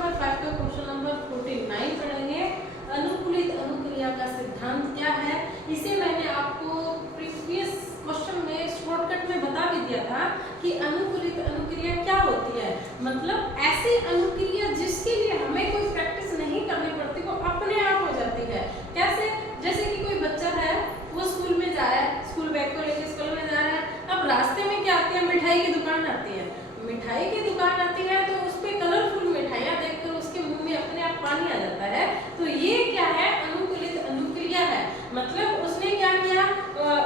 Number 5 का question number 49 पढ़ेंगे। अनुकूलित अनुक्रिया का सिद्धांत क्या है। इसे मैंने आपको प्रीवियस क्वेश्चन में शॉर्टकट में बता भी दिया था कि अनुकूलित अनुक्रिया क्या होती है। मतलब ऐसी अनुक्रिया जिसके लिए हमें कोई प्रैक्टिस नहीं करनी पड़ती, वो अपने आप हो जाती है। कैसे? जैसे कि कोई बच्चा है, वो स्कूल में जा रहा है, स्कूल बैग को लेकर स्कूल में जा रहा है। अब रास्ते में क्या आती है? मिठाई की दुकान आती है। मिठाई की दुकान आती है तो उस पे कलरफुल मिठाइयाँ देखकर उसके मुंह में अपने आप पानी आ जाता है। तो ये क्या है? अनुकूलित अनुक्रिया है। मतलब उसने क्या किया,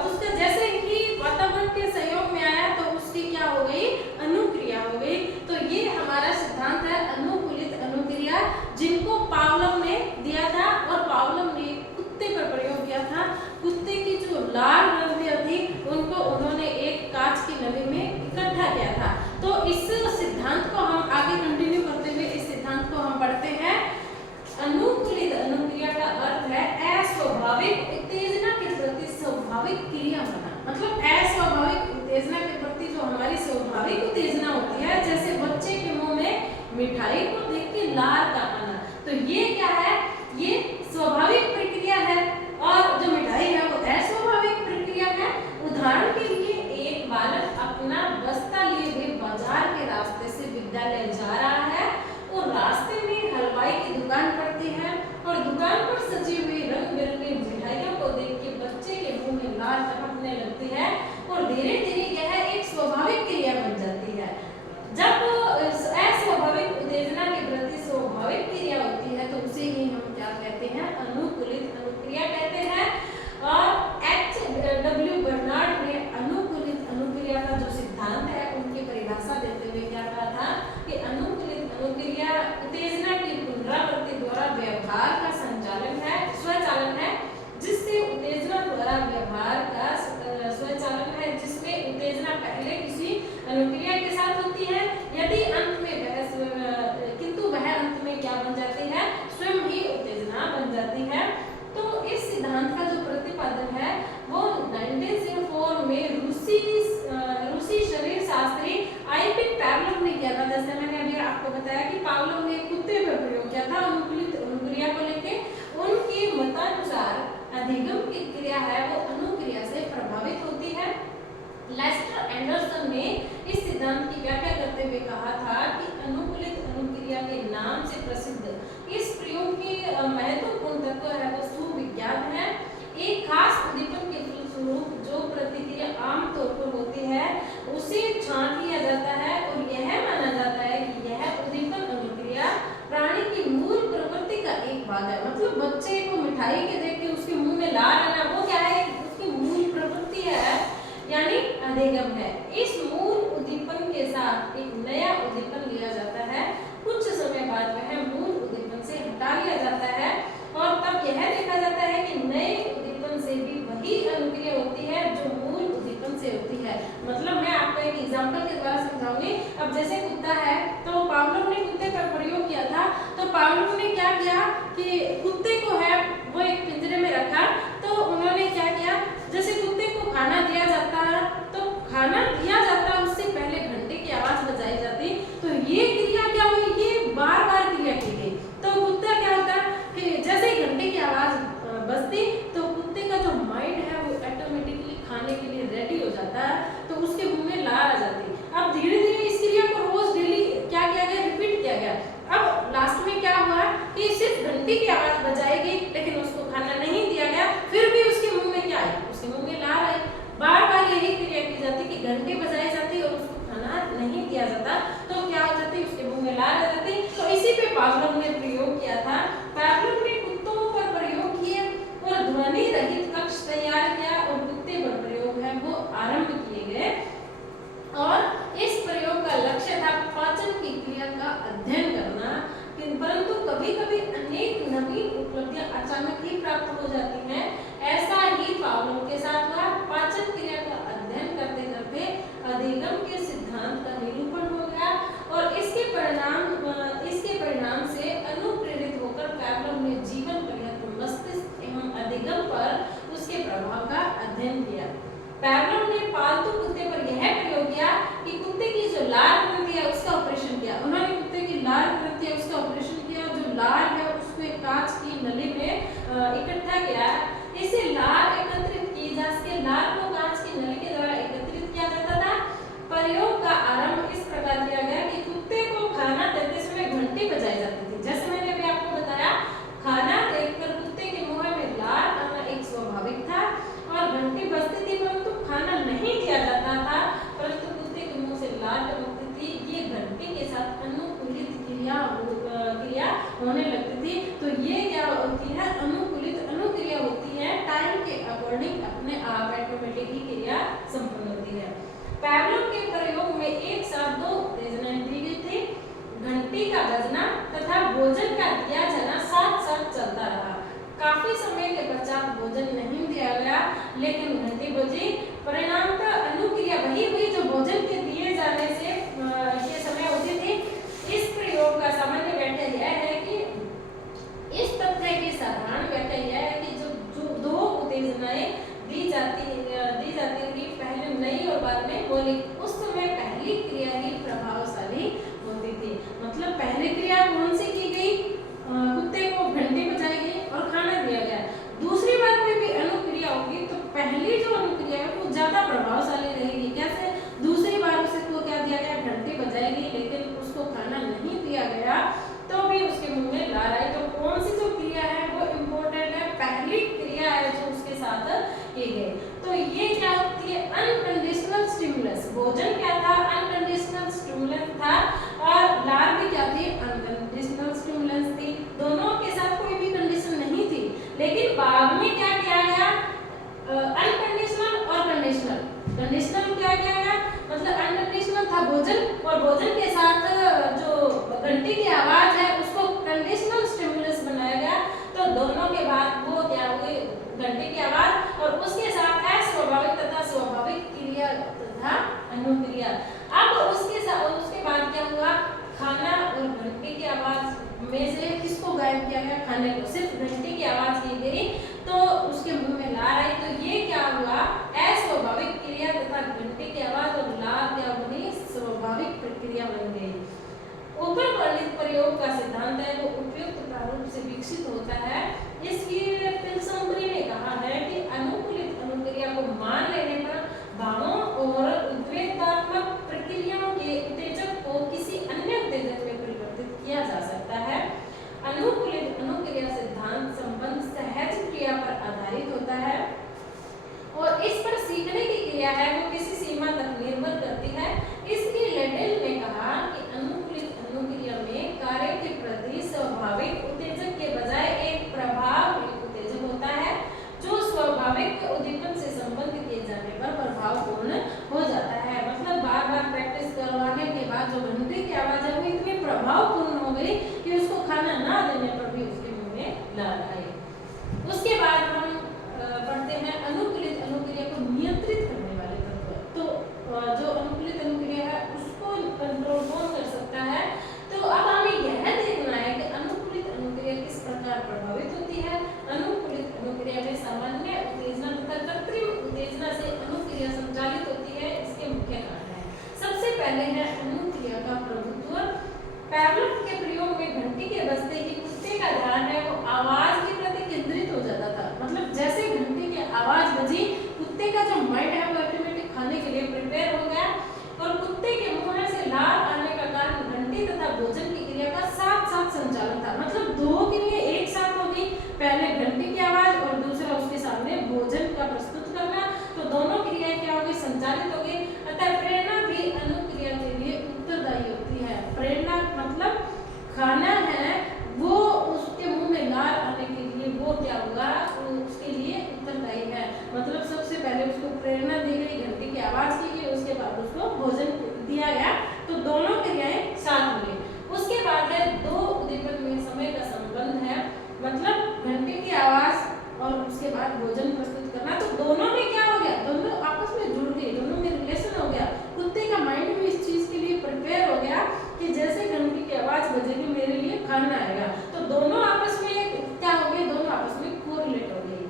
उसका जैसे ही वातावरण के सहयोग में आया तो उसकी क्या हो गई? अनुक्रिया हो गई। तो ये हमारा सिद्धांत है अनुकूलित अनुक्रिया, जिनको पावलोव ने दिया था और पावलोव ने कुत्ते पर प्रयोग किया था। कुत्ते की जो लाल ग्रंथियां थी उनको उन्होंने एक कांच की नली में इकट्ठा किया था। तो इस सिद्धांत को हम आगे कंटिन्यू करते हुए इस सिद्धांत को हम पढ़ते हैं। अनुकूलित अनुक्रिया का अर्थ है अस्वाभाविक उत्तेजना के प्रति स्वाभाविक क्रिया होना। मतलब अस्वाभाविक उत्तेजना के प्रति जो हमारी स्वाभाविक उत्तेजना होती है, जैसे बच्चे के मुंह में मिठाई को देख के लार का आना, तो ये क्या है? ये स्वाभाविक प्रक्रिया है। और जो मिठाई है वो अस्वाभाविक प्रक्रिया है। उदाहरण के लिए एक बालक अपना बस्ता लिए हुए बाजार के रास्ते से विद्यालय जा रहा है और रास्ते में हलवाई की दुकान पड़ती है और दुकान पर सजी हुई रंग बिरंगी मिठाइयों को देख के बच्चे के मुंह में लार टपकने लगती है और धीरे धीरे यह एक स्वाभाविक क्रिया बन जाती है। जब अस्वाभाविक उत्तेजना के प्रति स्वाभाविक क्रिया होती है तो उसे ही हम क्या कहते हैं? अनुकूलित अनुक्रिया कहते हैं। और H.W. बर्नार्ड ने अनुकूलित अनुक्रिया का जो सिद्धांत है उनकी परिभाषा देते हुए क्या कहा था कि अनुकूलित अनुक्रिया उत्तेजना की पुनरावृत्ति द्वारा व्यवहार का संचालन है, स्वचालन है, जिससे उत्तेजना द्वारा व्यवहार का स्वचालन है, जिसमें उत्तेजना पहले किसी अनुक्रिया के साथ होती है, यदि अंत में किंतु वह अंत में क्या बन जाती है? स्वयं ही उत्तेजना बन जाती है। तो इस सिद्धांत का जो प्रतिपादन है वो 1904 में रूसी शरीर शास्त्री आईपी पावलोव ने किया था। जैसे मैंने अभी आपको बताया कि पावलोव ने कुत्ते पर प्रयोग किया था अनुकूलित अनुक्रिया को लेके। उनके मतानुसार अधिगम की क्रिया है वो अनुक्रिया से प्रभावित होती है। लेस्टर एंडरसन ने इस सिद्धांत की व्याख्या करते हुए कहा था कि अनुकूलित अनुक्रिया के नाम से प्रसिद्ध इस प्रयोग के महत्वपूर्ण तत्व है वो सुविज्ञान है। एक खास उद्दीपन के फलस्वरूप जो प्रतिक्रिया आमतौर पर होती है उसे छांट लिया जाता है और यह माना जाता है कि यह उद्दीपन अनुक्रिया प्राणी की मूल प्रवृत्ति का एक भाग है। मतलब बच्चे को मिठाई के देख के उसके मुंह में लार आना वो क्या है? उसकी मूल प्रवृत्ति है, यानी अधिगम है। इस मूल उद्दीपन के साथ एक नया उद्दीपन लिया जाता है। कुछ समय बाद वह मूल उद्दीपन से हटा लिया जाता है और तब यह देखा जाता है कि नए उद्दीपन से भी वही अनुक्रिया होती है जो मूल उद्दीपन से होती है। मतलब मैं आपको एक एग्जांपल के द्वारा समझाऊंगी। अब जैसे कुत्ता है तो पावलोव ने कुत्ते का प्रयोग किया था। तो पावलोव ने क्या किया कि कुत्ते को है वो एक पिंजरे में रखा। तो उन्होंने क्या किया, जैसे कुत्ते को खाना दिया जाता है तो खाना दिया जाता उससे पहले घंटे की आवाज बजाई जाती। तो ये क्रिया क्या हुई? ये बार बार क्रिया की गई। तो कुत्ता क्या होता कि जैसे ही घंटे की आवाज बजती तो कुत्ते का जो माइंड है वो ऑटोमेटिकली खाने के लिए रेडी हो जाता है, तो उसके मुंह में लार आ जाती। अब धीरे धीरे इस क्रिया को रोज डेली क्या किया गया? रिपीट किया गया। अब लास्ट में क्या हुआ कि सिर्फ घंटे की आवाज बजाई गई लेकिन उसको खाना नहीं दिया गया, फिर भी उसके मुंह में क्या आई? उसके मुंह में लार आई। बार बार यही क्रिया की जाती कि घंटे बजाई जाती और उसको खाना नहीं दिया जाता, तो क्या हो जाती? उसके मुंह में लार आ जाती। तो इसी पे पावलोव ने प्रयोग किया था। पावलोव ने कुत्तों पर प्रयोग किए और ध्वनि रहित कक्ष तैयार किया और कुत्ते पर प्रयोग है वो आरंभ किए गए। और इस प्रयोग का लक्ष्य था पाचन की क्रिया का अध्ययन करना। परंतु कभी कभी अनेक नवीन उपलब्धियां अचानक ही प्राप्त हो जाती हैं। ऐसा ही पावलोव के साथ हुआ। पाचन क्रिया का अध्ययन करते करते अधिगम के सिद्धांत का निरूपण हो गया और इसके परिणाम से होती है? अनुकूलित अनुक्रिया होती है टाइम के अकॉर्डिंग अपने आप ऑटोमेटिकली क्रिया संपन्न होती है। पैवलोव के प्रयोग में एक साथ दो उत्तेजनाएं दी गई थी, घंटी का बजना तथा भोजन का दिया जाना साथ साथ चलता रहा। काफी समय के पश्चात भोजन नहीं दिया गया, लेकिन घंटी बजी। परिणामतः अनुक्रिया वही हुई जो भोजन के दिए जाने से ये समय होती थी। इस प्रयोग का सामान्य व्याख्या यह है कि इस तथ्य की साधारण व्याख्या यह है कि जो दो उत्तेजनाएं दी जाती थी, पहले नई और बाद में मौलिक, उस समय पहली क्रिया ही प्रभावशाली होती थी। मतलब पहली क्रिया कौन सी की गई? कुत्ते को घंटी बजाई गई और खाना दिया गया। दूसरी बार कोई भी अनुक्रिया होगी तो पहली जो अनुक्रिया है वो ज्यादा प्रभावशाली रहेगी। कैसे? दूसरी बार उसको क्या दिया गया? घंटी बजाई गई, लेकिन उसको खाना नहीं दिया गया तो भी उसके मुंह में लार आई। तो कौन सी जो क्रिया है वो इम्पोर्टेंट है? पहली क्रिया है जो उसके साथ की गई। तो ये क्या होती है? Unconditional stimulus. भोजन क्या था? अनकंडीशनल स्टिमुलस था, और लार भी क्या थी? अनकंडीशनल स्टिमुलस थी। दोनों के साथ कोई भी कंडीशन नहीं थी, लेकिन बाद में क्या किया गया? अनकंडीशनल और कंडीशनल। कंडीशनल क्या किया गया? मतलब अनकंडीशनल था भोजन, और भोजन के साथ जो घंटी की आवाज है उसको कंडीशनल स्टिमुलस बनाया गया। तो दोनों के बाद वो क्या हुई? घंटी की आवाज और उसके साथ अस्वाभाविक तथा स्वाभाविक क्रिया तथा अनुक्रिया। अब उसके बाद क्या हुआ? खाना और घंटी की आवाज में से किसको गायब किया गया? खाने को। सिर्फ घंटी की आवाज की गई तो उसके मुंह में लार आई। तो ये क्या हुआ? अस्वाभाविक क्रिया तथा घंटी की आवाज और लार क्या बनी? स्वाभाविक प्रक्रिया बन गई। ऊपर वर्णित प्रयोग का सिद्धांत है वो उपयुक्त प्रारूप से विकसित होता है। इसकी पिल्सबरी ने कहा है कि अनुकूलित अनुक्रिया को मान लेने पर भावों और उद्वेगात्मक प्रक्रियाओं के उत्तेजक को किसी अन्य उत्तेजक में परिवर्तित किया जा सकता है। अनुकूलित अनुक्रिया सिद्धांत संबंध सहज क्रिया पर आधारित होता है, और इस पर सीखने की क्रिया है वो किसी सीमा तक निर्भर करती है। इसलिए लेडेल ने कहा कि अनुकूलित अनुक्रिया में कार्य के प्रति स्वाभाविक उत्तेजक के बजाय एक प्रभावी उत्तेजक होता है, जो स्वाभाविक उद्दीपन से संबंध किए जाने पर प्रभावपूर्ण हो जाता है। मतलब बार बार प्रैक्टिस करवाने के बाद जो घंटी की आवाज है वो इतनी प्रभावपूर्ण हो गई कि उसको खाना ना देने पर भी उसके मुंह में लार आई। उसके बाद हम पढ़ते हैं अनुकूलित अनुक्रिया को नियंत्रित करने वाले तत्व। तो जो अनुकूलित अनुक्रिया है उसको कंट्रोल कौन कर सकता है? तो अब हमें यह देखना है कि अनुकूलित अनुक्रिया किस प्रकार प्रभावित होती है। अनुकूलित अनुक्रिया में सामान्य उत्तेजना तथा कृत्रिम उत्तेजना से अनुक्रिया संचालित होती है। इसके मुख्य कारण है, सबसे पहले है अनुक्रिया का प्रभुत्व। पैवलोव के प्रयोग में घंटी के बजते ही कुत्ते का ध्यान है वो आवाज के प्रति केंद्रित हो जाता था। मतलब जैसे घंटी की आवाज बजी, कुत्ते का जो माइंड है वो ऑटोमेटिक खाने के लिए प्रिपेयर हो गया, और कुत्ते के मुंह से लार आने का कारण घंटी तथा भोजन की क्रिया का साथ साथ संचालन था। मतलब दो क्रिया एक साथ हो गई, पहले घंटी की आवाज और दूसरा उसके सामने भोजन का प्रस्तुत करना। तो दोनों क्रियाएं क्या हो गई? संचालित हो गई। अतः प्रेरणा भी अनुक्रिया के लिए उत्तरदायी होती है। प्रेरणा मतलब खाना है वो उसके मुंह में लार आने के लिए वो क्या होगा? उसके लिए उत्तरदायी है। मतलब सबसे पहले उसको प्रेरणा दी गई, घंटी की आवाज की गई, उसके बाद उसको भोजन दिया गया। तो दोनों क्रियाएं साथ मिली। उसके बाद है दो उद्दीपक में समय का संबंध है। मतलब घंटी की आवाज और उसके बाद भोजन प्रस्तुत करना। तो दोनों में क्या हो गया? दोनों आपस में जुड़ गए, दोनों में रिलेशन हो गया। कुत्ते का माइंड भी इस चीज के लिए प्रिपेयर हो गया कि जैसे घंटी की आवाज बजेगी मेरे लिए खाना आएगा। तो दोनों आपस में क्या हो गए? दोनों आपस में कोरिलेट हो गई।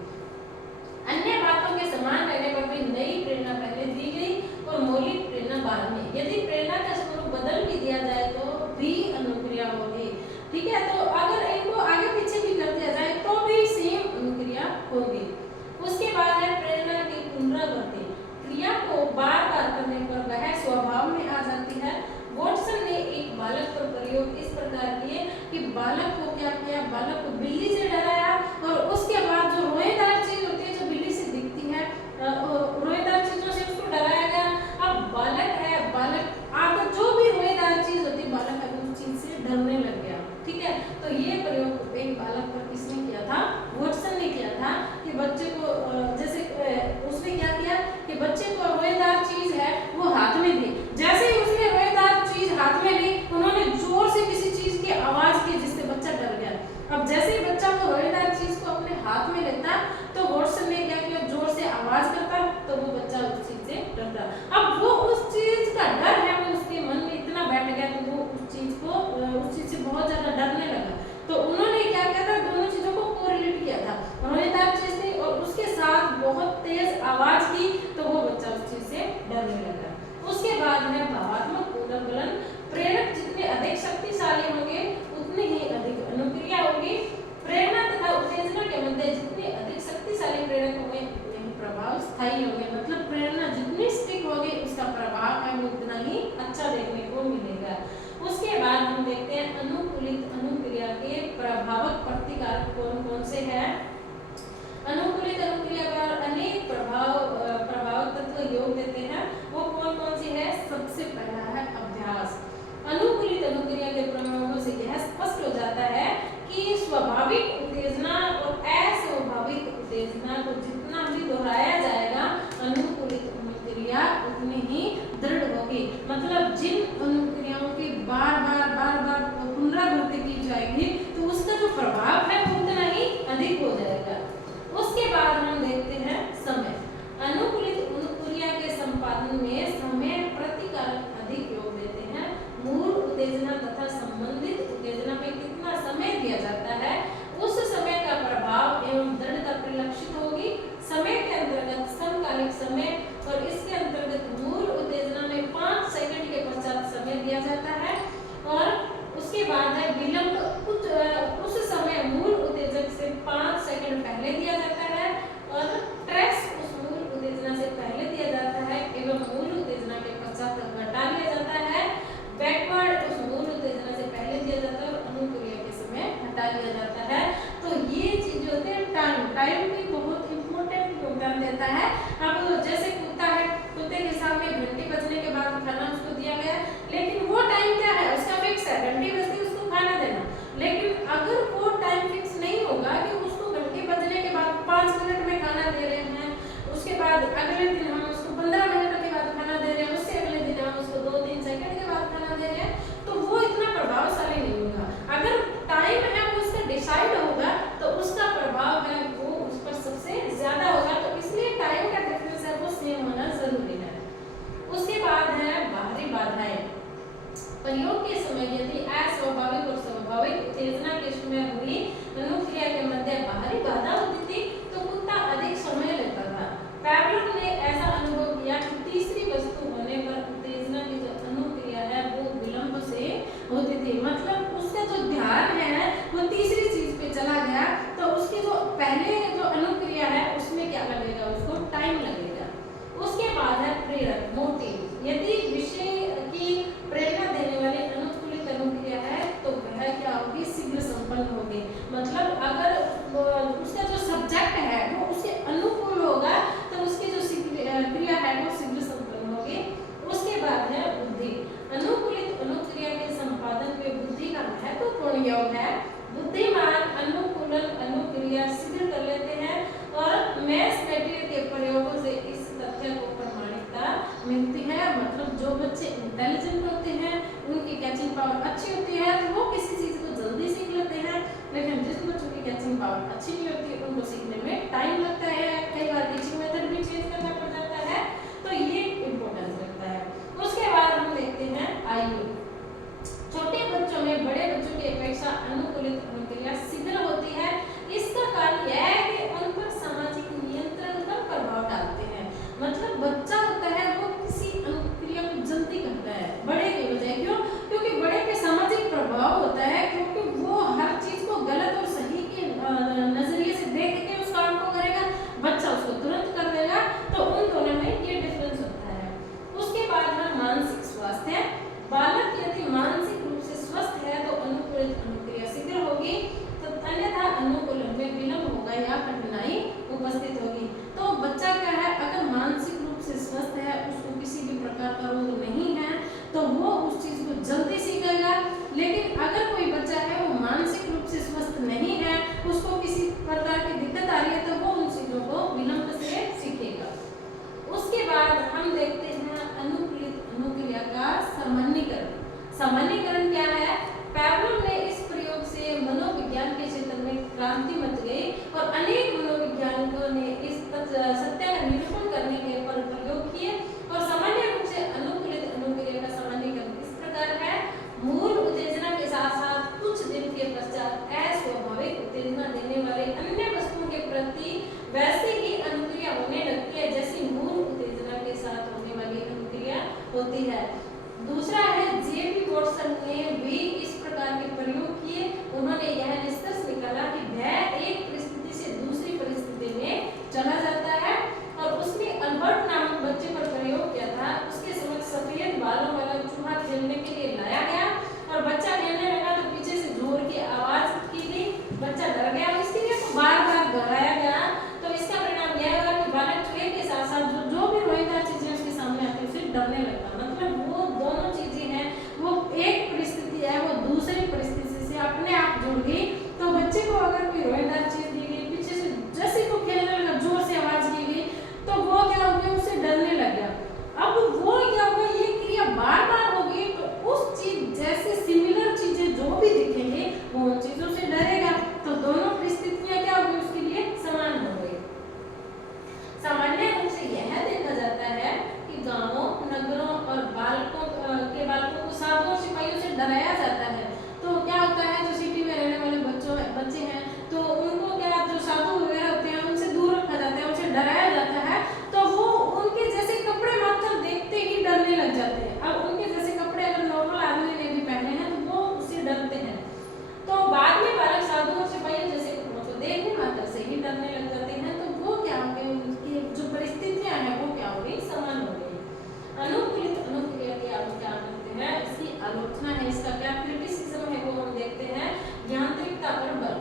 अन्य बातों के समान रहने पर भी नई प्रेरणा पहले दी गई और मौलिक प्रेरणा बाद में। यदि प्रेरणा का स्वरूप बदल भी दिया जाए तो भी अनुक्रिया होगी। ठीक है, तो अगर इनको आगे पीछे भी कर दिया जाए तो भी सेम अनुक्रिया होगी। उसके बाद है प्रेरणा की पुनरावृत्ति। क्रिया को बार बार करने पर वह स्वभाव में आ जाती है। वॉटसन ने एक बालक पर प्रयोग इस प्रकार किए कि बालक को क्या किया? बालक को बिल्ली से डराया, और उसके बाद जो रोएदार चीज होती है जो बिल्ली से दिखती है, रोएदार चीजों से उसको डराया गया। अब बालक है, बालक आगे जो भी रोएदार चीज होती है बालक अभी उस चीज से डरने लग गया। ठीक है, तो ये प्रयोग एक बालक पर किसने किया था? वो रोएदार चीज को अपने हाथ में लेता तो वॉटसन ने क्या किया, जोर से आवाज करता तो वो बच्चा उस चीज से डरता। अब वो उस चीज का डर है वो उसके मन में इतना बैठ गया कि वो उस चीज से बहुत ज्यादा डरने लगा। तो उन्होंने क्या किया था, दोनों चीजों को कोरिलेट किया था, रोएदार चीज थी और उसके साथ बहुत तेज आवाज की तो वो बच्चा उस चीज से डरने लगा। उसके बाद है भावात्मक पुनर्गलन। प्रेरक जितने अधिक शक्तिशाली होंगे उतनी ही अधिक अनुक्रिया होगी। प्रेरणा तथा उत्तेजना के मध्य जितने अधिक शक्तिशाली प्रेरक होंगे उतने ही प्रभाव स्थायी होंगे। मतलब प्रेरणा जितनी स्टिक होगी उसका प्रभाव है वो उतना ही अच्छा देखने को मिलेगा। उसके बाद हम देखते हैं अनुकूलित अनुक्रिया के प्रभावक प्रतिकारक कौन कौन से हैं। अनुकूलित अनुक्रिया पर अनेक प्रभावक तत्व योग देते हैं, वो कौन कौन सी है। सबसे पहला है अभ्यास। अनुकूलित अनुक्रिया के प्रभावों से यह स्पष्ट हो जाता है कि स्वाभाविक उत्तेजना और अस्वाभाविक उत्तेजना को जितना भी दोहराया जाएगा अनुकूलित अनुक्रिया उतनी ही दृढ़ होगी। मतलब जिन अनुक्रियाओं की बार बार पुनरावृत्ति की जाएगी तो उसका जो प्रभाव है वो उतना ही अधिक हो जाएगा। उसके बाद हम देखते हैं समय। अनुकूलित अनुक्रिया के संपादन में समय प्रतिकारक अधिक योग देते हैं। मूल उत्तेजना तथा संबंधित उत्तेजना में कितना समय दिया जाता है उस समय का प्रभाव एवं दृढ़ता परिलक्षित होगी। समय के अंतर्गत समकालिक समय और इसके अंतर्गत मूल उत्तेजना में 5 सेकंड के पश्चात समय दिया जाता है और उसके बाद है विलंब। उस समय मूल उत्तेजक से 5 सेकंड पहले दिया जाता है और ट्रेस उस मूल उत्तेजना से पहले दिया जाता है एवं मूल उत्तेजना के पश्चात घटा दिया जाता है। बैकवर्ड उस मूल उत्तेजना से पहले दिया जाता है और अनुक्रिया के समय हटा दिया जाता है। तो ये चीज होते हैं टाइम भी बहुत इंपॉर्टेंट योगदान देता है। अब जैसे कुत्ता है, कुत्ते के सामने घंटी बजने के बाद खाना उसको दिया गया, लेकिन वो टाइम क्या है उसका फिक्स है, घंटी बजती है उसको खाना देना। लेकिन अगर वो टाइम फिक्स नहीं होगा कि उसको घंटी बजने के बाद 5 मिनट में खाना दे रहे हैं, उसके बाद अगले दिन हम उसको 15 मिनट के बाद खाना दे रहे हैं, उससे अगले दिन हम उसको 2-3 सेकंड के बाद खाना दे रहे हैं, तो वो इतना प्रभावशाली नहीं होगा। अगर टाइम है वो उसका डिसाइड होगा तो उसका प्रभाव है वो उस पर सबसे ज्यादा होगा। तो इसलिए टाइम का डिफरेंस है वो सेम होना जरूरी है। उसके बाद है बाहरी बाधाएं। प्रयोग के समय यदि अस्वाभाविक और स्वाभाविक उत्तेजना के समय हुई अनुक्रिया के मध्य बाहरी बाधा होती थी तो कुत्ता अधिक समय लेता था। पैवलोव ने ऐसा अनुभव किया कि तीसरी वस्तु होने पर उत्तेजना की जो अनुक्रिया है वो विलंब से होती थी। मतलब उसका जो ध्यान है वो तीसरी चीज पे चला गया तो उसकी जो पहले जो अनुक्रिया है उसमें क्या लगेगा, उसको टाइम लगेगा। उसके बाद है प्रेरक मोटिव। यदि विषय की प्रेरणा देने वाली अनुकूलित अनुक्रिया है तो वह क्या होगी, शीघ्र संपन्न होगी। मतलब अगर उसका जो सब्जेक्ट है वो उसके अनुकूल होगा तो उसकी जो क्रांति मच गई और अनेक मनोवैज्ञानिकों ने इस सत्य का निरूपण करने के पर प्रयोग किए। और सामान्य रूप से अनुकूलित अनुक्रिया का सामान्यीकरण इस प्रकार है। मूल उत्तेजना के साथ साथ कुछ दिन के पश्चात अस्वाभाविक उत्तेजना देने वाले अन्य वस्तुओं के प्रति वैसे ही अनुक्रिया होने लगती है जैसी मूल उत्तेजना के साथ होने वाली अनुक्रिया होती है। दूसरा है जे.पी. वॉटसन ने भी इस प्रकार के प्रयोग किए। उन्होंने यह निष्कर्ष निकाला कि भय एक परिस्थिति से दूसरी परिस्थिति में चला जाता है और उसने अल्बर्ट नामक बच्चे पर प्रयोग किया था। उसके समक्ष सफेद बालों वाला चूहा खेलने के लिए लाया गया और बच्चा खेलने लगा तो पीछे से जोर की आवाज की गई, बच्चा डर गया, इसलिए बार-बार दोहराया गया। तो इसका परिणाम यह हुआ कि बालक चूहे के साथ साथ जो भी रोएदार चीजें उसके सामने आती है उसे डरने लगा। मतलब वो दोनों चीजें हैं, वो एक परिस्थिति है, वो दूसरी परिस्थिति से अपने आप जुड़ गई। तो बच्चे को अगर कोई रोएदार चीज दी गई, पीछे से जैसे को खेलने लगा, जोर से आवाज की गई, तो वो क्या हो गया, उसे डरने लग गया। अब वो क्या होगा, ये क्रिया बार-बार होगी तो उस चीज जैसे सिमिलर चीजें जो भी दिखेंगे वो उन चीजों से डरेगा। तो दोनों परिस्थितियां क्या होगी, उसके लिए समान हो गई। सामान्य रूप से यह देखा जाता है कि गांवों, नगरों और बालकों को साधुओं और सिपाहियों से डराया जाता है। तो क्या होता है, जो सिटी में रहने वाले बच्चे हैं तो उनको क्या, जो साधु वगैरह होते हैं उनसे दूर रखा जाता है, उनसे डराया जाता है। तो वो उनके जैसे कपड़े मात्र देखते ही डरने लग जाते हैं। अब उनके जैसे कपड़े अगर नॉर्मल आदमी ने भी पहने हैं तो वो उससे डरते हैं। तो बाद में बालक साधु और सिपाहियों जैसे कपड़ों को देखने मात्र से ही डरने लग जाते हैं। तो वो क्या हो गए, उनकी जो परिस्थितियां हैं वो क्या हो गई, समान हो गई। अनुकूलित अनुक्रिया की आप क्या करते हैं, इसकी आलोचना है, इसका क्या क्रिटिसिज्म है वो हम देखते हैं। यांत्रिकता पर बल,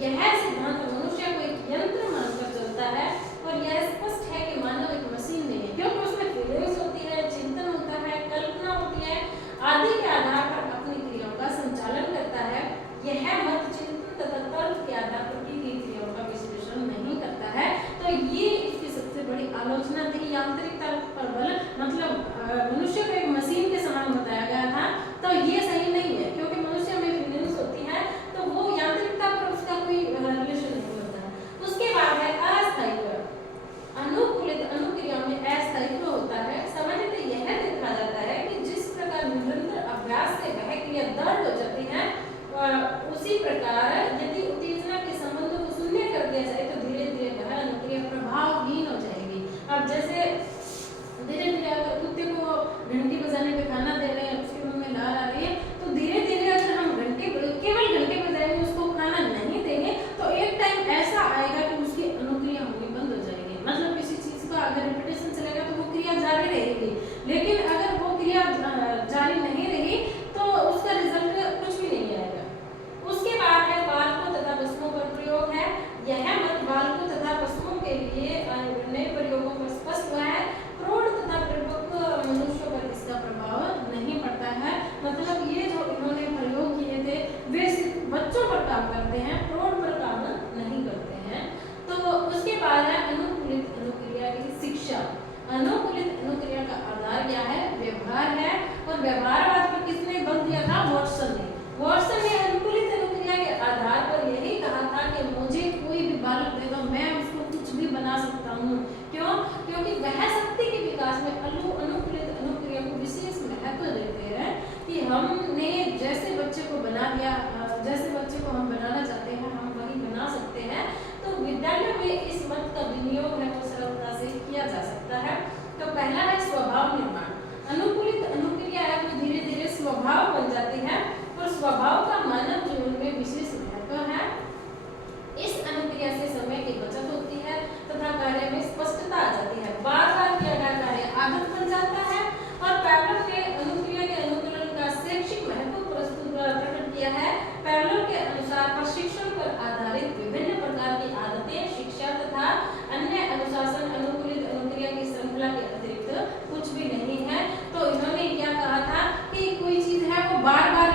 यह सिद्धांत मनुष्य को एक यंत्र मानकर चलता है और यह स्पष्ट है कि मानव एक मशीन नहीं है, क्योंकि उसमें फीलिंग्स होती है, चिंतन होता है, कल्पना होती है आदि के आधार पर अपनी क्रियाओं का संचालन करता है। यह मत चिंतन तथा तर्क के आधार पर की गई क्रियाओं का विश्लेषण नहीं करता है। तो ये इसकी सबसे बड़ी आलोचना थी। यांत्रिकता पर बल मतलब मनुष्य को एक मशीन के समान बताया गया था, तो ये सही नहीं है, क्योंकि मनुष्य में फीलिंग्स होती है तो वो यांत्रिकता पर उसका कोई रिलेशन नहीं होता है। उसके बाद है अस्थायित्व। अनुकूलित अनुक्रिया में अस्थायित्व होता है। सामान्यतः यह देखा जाता है कि जिस प्रकार निरंतर अभ्यास से वह क्रिया दृढ़ हो जाती है, उसी प्रकार यदि उत्तेजना के संबंधों को शून्य कर दिया जाए तो धीरे धीरे वह अनुक्रिया प्रभावहीन हो जाएगी। अब जैसे धीरे धीरे अगर कुत्ते को घंटी बजाने पे खाना दे रहे हैं, उसके मुंह में लार आ रही है, तो धीरे धीरे अगर हम केवल घंटे बजाएंगे, उसको खाना नहीं देंगे, तो एक टाइम ऐसा आएगा कि उसकी अनुक्रिया होनी बंद हो जाएगी। मतलब किसी चीज का अगर रिपीटेशन चलेगा तो वो क्रिया जारी रहेगी, लेकिन अगर वो क्रिया जारी नहीं रही तो उसका रिजल्ट कुछ भी नहीं आएगा। उसके बाद है बालकों तथा पशुओं पर प्रयोग है। यह मत बालकों तथा पशुओं के लिए नए प्रयोगों पर स्पष्ट हुआ है। प्रौढ़ तथा परिपक्व मनुष्यों पर इसका प्रभाव नहीं पड़ता है। मतलब ये जो इन्होंने प्रयोग किए थे वे सिर्फ बच्चों पर काम करते हैं, प्रौढ़ पर काम नहीं करते हैं। तो उसके बाद है अनुकूलित अनुक्रिया की शिक्षा। अनुकूलित अनुक्रिया का आधार क्या है, व्यवहार है। और व्यवहारवाद पर किसने बल दिया था, वॉटसन ने। वॉटसन ने अनुकूलित अनुक्रिया के आधार पर यही कहा था कि मुझे कोई भी बालक देगा, मैं उसको कुछ भी बना सकता हूँ। क्यों? क्योंकि वह शक्ति के विकास में अनुकूलित अनुक्रिया को विशेष महत्व देते हैं कि हमने जैसे बच्चे को बना दिया, जैसे बच्चे को हम बनाना चाहते हैं हम वही बना सकते हैं। तो विद्यालय में इस मत का विनियोग है वो सरलता से किया जा सकता है। तो पहला है स्वभाव निर्माण। अनुकूलित अनुक्रिया है वो धीरे धीरे स्वभाव बन जाती है और स्वभाव का मानव जीवन में विशेष महत्व है। इस अनुक्रिया से समय की बचत होती है तथा कार्य में स्पष्टता आ जाती है। बार बार किया गया कार्य आदत बन जाता है। और पैवलोव ने अनुक्रिया के अनुकूलन का शैक्षिक महत्व प्रकट किया है। पैवलोव के अनुसार प्रशिक्षण पर आधारित विभिन्न प्रकार की आदतें, शिक्षा तथा अन्य अनुशासन अनुकूलित अनुक्रिया की श्रृंखला के अतिरिक्त कुछ भी नहीं है। तो इन्होंने क्या कहा था कि कोई चीज है वो बार बार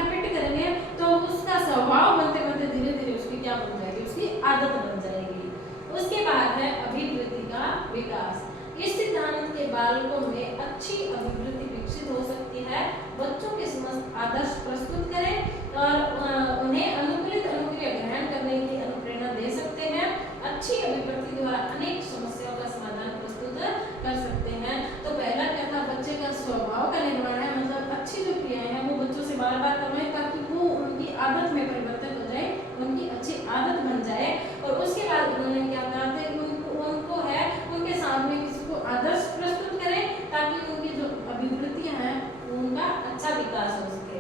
आदत में परिवर्तित हो जाए, उनकी अच्छी आदत बन जाए। और उसके बाद उन्होंने क्या कहा था कि उनको है उनके सामने किसी को आदर्श प्रस्तुत करें ताकि उनकी जो अभिवृत्तियां हैं उनका अच्छा विकास हो सके।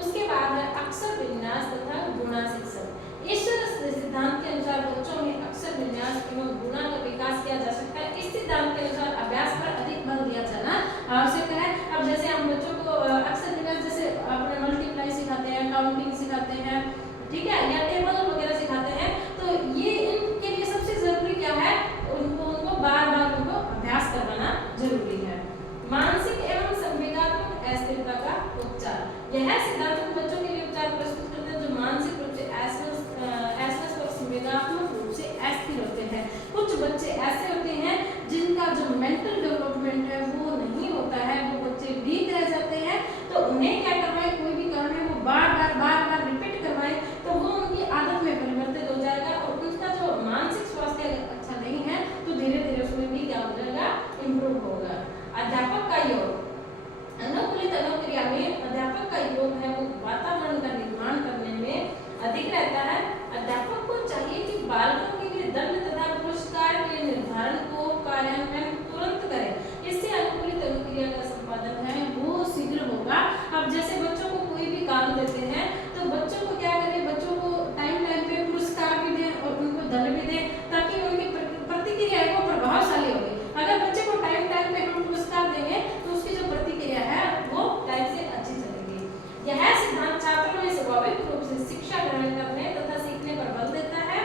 उसके बाद है अक्षर विन्यास तथा गुणा शिक्षण। इस सिद्धांत के अनुसार बच्चों में अक्षर विन्यास एवं गुणा का विकास किया जा सकता है। इस सिद्धांत के अनुसार अभ्यास पर अधिक बल दिया जाना आवश्यक है। अब जैसे हम बच्चों को अक्षर विन्यास जैसे अपने मल्टीप्लाई सिखाते हैं, काउंटिंग सिखाते हैं, ठीक है, या टेबल वगैरह सिखाते हैं, तो ये इनके लिए सबसे जरूरी क्या है, उनको बार बार उनको अभ्यास करवाना जरूरी है। मानसिक एवं संवेगात्मक अस्थिरता का उपचार। यह सिद्धांत बच्चों के लिए उपचार प्रस्तुत करते हैं जो मानसिक रूप से अस्वस्थ और संवेगात्मक रूप से अस्थिर होते हैं। कुछ बच्चे ऐसे होते हैं जिनका जो मेंटल डेवलपमेंट है वो नहीं होता है, वो बच्चे वीक रह जाते हैं, तो उन्हें क्या करवाएं, कोई भी काम है वो बार बार रिपीट करवाएं, तो वो उनकी आदत में परिवर्तित हो जाएगा और उसका जो मानसिक स्वास्थ्य अच्छा नहीं है तो धीरे धीरे उसमें भी क्या हो जाएगा, इम्प्रूव होगा। अध्यापक का योग। अनुकूलित अनुक्रिया में अध्यापक का योग है वो वातावरण का निर्माण करने में अधिक रहता है। अध्यापक को चाहिए कि बालकों के लिए दंड तथा पुरस्कार के निर्धारण को कार्यान्वयन तुरंत करें। इससे अनुकूलित अनुक्रिया का संपादन है वो शीघ्र होगा। अब जैसे बच्चों को कोई भी काम देते हैं तो बच्चों को क्या करें, बच्चों को टाइम पे पुरस्कार भी दें और उनको दंड भी दें ताकि उनकी प्रतिक्रिया है वो प्रभावशाली होगी। अगर बच्चे को टाइम पे हम पुरस्कार देंगे तो उसकी जो प्रतिक्रिया है वो टाइम से अच्छी चलेगी। यह सिद्धांत छात्रों में स्वाभाविक रूप से शिक्षा ग्रहण करने तथा सीखने पर बल देता है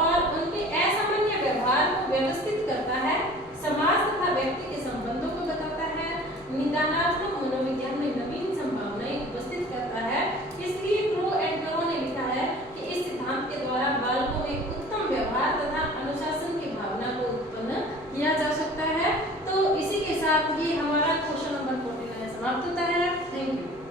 और उनके असामान्य व्यवहार को व्यवस्थित करता है, समाज तथा व्यक्ति के संबंधों को बताता है, निदानात्मक मनोविज्ञान में नवीन संभावनाएं उपस्थित करता है। इसलिए क्रो एंड करो ने लिखा है कि इस सिद्धांत के द्वारा बालकों में उत्तम व्यवहार तथा अनुशासन की भावना को उत्पन्न किया जा सकता है। तो इसी के साथ ये हमारा क्वेश्चन नंबर 49 समाप्त होता है। Thank you.